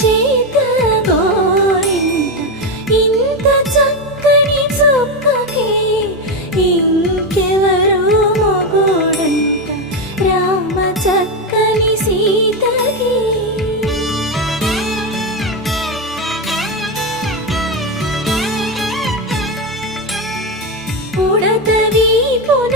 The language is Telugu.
చేత గోరింట ఇంత చక్కని చుక్కకి ఇంకెవరు మొగుడంట రామ చక్కని సీతకి. ఉడత వీపున